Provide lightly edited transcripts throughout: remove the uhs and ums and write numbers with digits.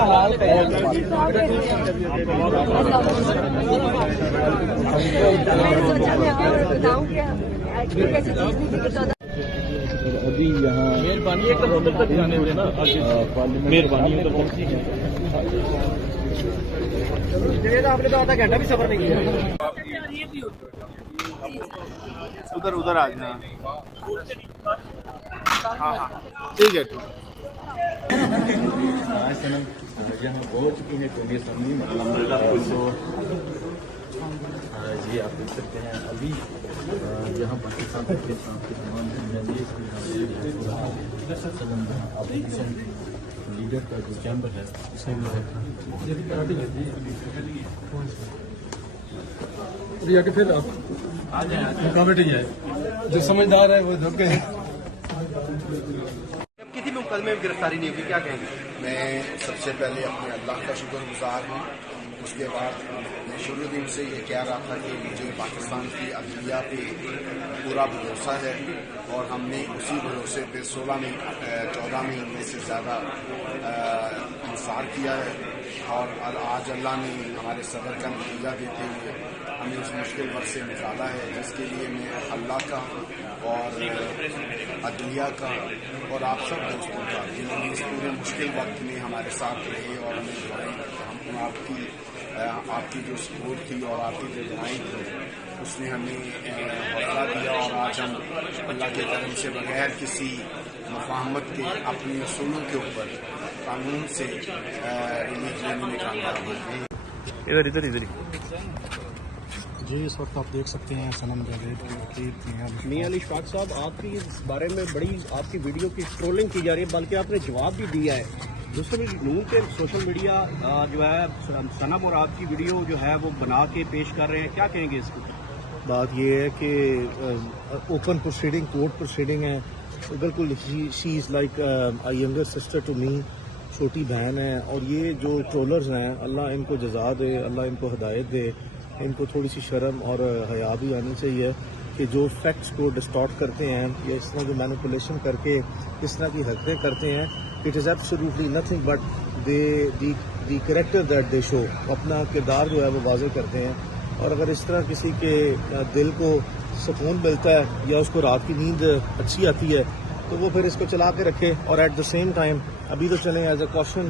ابھی یہاں مہربانی ایک ادھر تک جانے دینا، مہربانی آپ نے تو آدھا گھنٹہ بھی سفر نہیں کیا. ادھر آ جانا. ہاں ٹھیک ہے. یہاں پہنچ چکے ہیں پولیس امین الحمدللہ. جی آپ دیکھ سکتے ہیں ابھی یہاں پاکستان کے ساتھ اپوزیشن لیڈر کا جو چیمبر ہے اس میں پھر آپ کمیٹی ہے جو سمجھدار ہے وہ دھوکے ہیں. کسی بھی مقدمے میں گرفتاری نہیں ہوگی، کیا کہیں گے؟ میں سب سے پہلے اپنے اللہ کا شکر گزار ہوں. اس کے بعد میں شروع دن سے یہ کہہ رہا تھا کہ مجھے پاکستان کی عدلیہ پہ پورا بھروسہ ہے اور ہم نے اسی بھروسے پہ 14 میں سے زیادہ انصار کیا ہے اور آج اللہ نے ہمارے صدر کا نتیجہ دیتے ہوئے ہمیں اس مشکل وقت سے نکالا ہے، جس کے لیے میں اللہ کا اور عدلیہ کا اور آپ سب دوستوں کا جنہوں نے اس پورے مشکل وقت میں ہمارے ساتھ رہے اور ہمیں آپ کی جو سپورٹ تھی اور آپ کی جو دعائیں تھی اس نے ہمیں حوصلہ دیا اور آج ہم اللہ کے کرم سے بغیر کسی مفاہمت کے اپنے اصولوں کے اوپر قانون سے ریلیف لینے میں کامیاب ہوئے. ادھر جی اس وقت آپ دیکھ سکتے ہیں صنم جاوید کے وکیل میاں علی اشفاق صاحب، آپ کی اس بارے میں بڑی آپ کی ویڈیو کی ٹرولنگ کی جا رہی ہے، بلکہ آپ نے جواب بھی دیا ہے. دوستوں نون کے سوشل میڈیا جو ہے صنم اور آپ کی ویڈیو جو ہے وہ بنا کے پیش کر رہے ہیں، کیا کہیں گے اس کو؟ بات یہ ہے کہ اوپن پروسیڈنگ کورٹ پروسیڈنگ ہے بالکل. She is like younger sister to me, چھوٹی بہن ہے. اور یہ جو ٹرولرز ہیں اللہ ان کو جزا دے، اللہ ان کو ہدایت دے. ان کو تھوڑی سی شرم اور حیا بھی آنی چاہیے کہ جو فیکٹس کو ڈسٹارٹ کرتے ہیں یا اس طرح جو مینیپولیشن کر کے اس طرح کی حرکتیں کرتے ہیں. It is absolutely nothing but the character that they show. اپنا کردار جو ہے وہ واضح کرتے ہیں. اور اگر اس طرح کسی کے دل کو سکون ملتا ہے یا اس کو رات کی نیند اچھی آتی ہے تو وہ پھر اس کو چلا کے رکھے. اور ایٹ دا سیم ٹائم ابھی تو چلیں ایز اے کوشن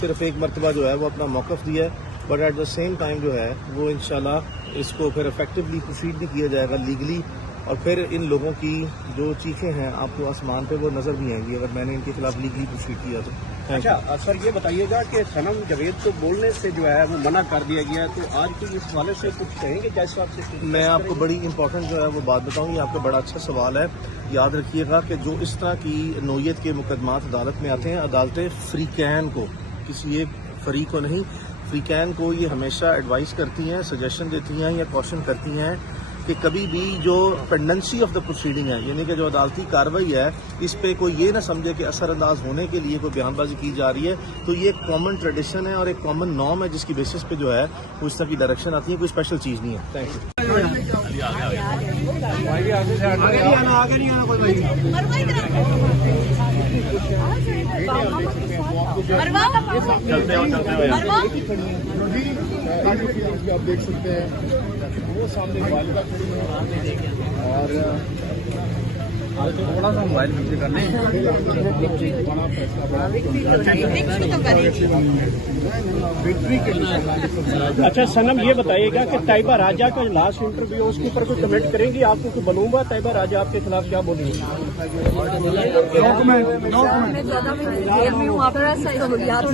صرف ایک مرتبہ جو ہے وہ اپنا موقف دیا ہے، but at the same time جو ہے وہ انشاءاللہ اس کو پھر افیکٹولی پروسیڈ نہیں کیا جائے گا لیگلی. اور پھر ان لوگوں کی جو چیخیں ہیں آپ کو آسمان پہ وہ نظر بھی آئیں گی اگر میں نے ان کے خلاف لیگلی پروسیڈ کیا تو. اچھا سر یہ بتائیے گا کہ صنم جاوید کو بولنے سے جو ہے وہ منع کر دیا گیا، تو آج کی اس حوالے سے کچھ کہیں گے جیسے آپ سے؟ میں آپ کو بڑی امپورٹنٹ جو ہے وہ بات بتاؤں، یہ آپ کا بڑا اچھا سوال ہے. یاد رکھیے گا کہ جو اس طرح کی نوعیت کے مقدمات عدالت میں آتے ہیں، عدالتیں فریقین کو، کسی ایک فریق کو نہیں، فریقین کو یہ ہمیشہ ایڈوائز کرتی ہیں، سجیشن دیتی ہیں یا کوشن کرتی ہیں کہ کبھی بھی جو پینڈنسی آف دا پروسیڈنگ ہے یعنی کہ جو عدالتی کارروائی ہے اس پہ کوئی یہ نہ سمجھے کہ اثر انداز ہونے کے لیے کوئی بیان بازی کی جا رہی ہے. تو یہ ایک کامن ٹریڈیشن ہے اور ایک کامن نارم ہے جس کی بیسس پہ جو ہے وہ اس طرح کی ڈائریکشن آتی ہے، کوئی اسپیشل چیز نہیں ہے. Thank you. آپ دیکھ سکتے ہیں وہ سامنے والدہ کھڑی ہے اور تھوڑا سا موبائل کرنے اچھا صنم یہ بتائیے گا کہ طیبہ راجہ کا لاسٹ انٹرویو اس کے اوپر کوئی کمنٹ کریں گی؟ آپ کو کوئی بنوں گا طیبہ راجہ آپ کے خلاف کیا بولیں گے؟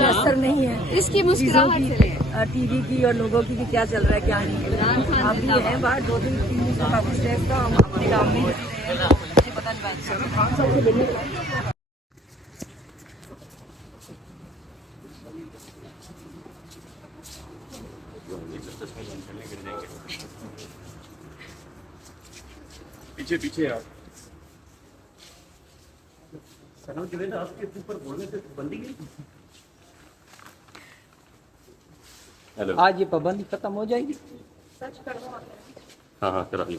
اثر نہیں ہے اس کی مسکراہٹ سے ٹی وی کی اور لوگوں کی کیا چل رہا ہے کیا نہیں. آپ بھی ہیں باہر 2 دن 3 دن کا ہم اپنے کام میں پتہ نہیں. پیچھے آپ صنم جاوید آپ کے اوپر بولنے سے پابندی نہیں؟ آج یہ پابندی ختم ہو جائے گی. ہاں کرا لیں.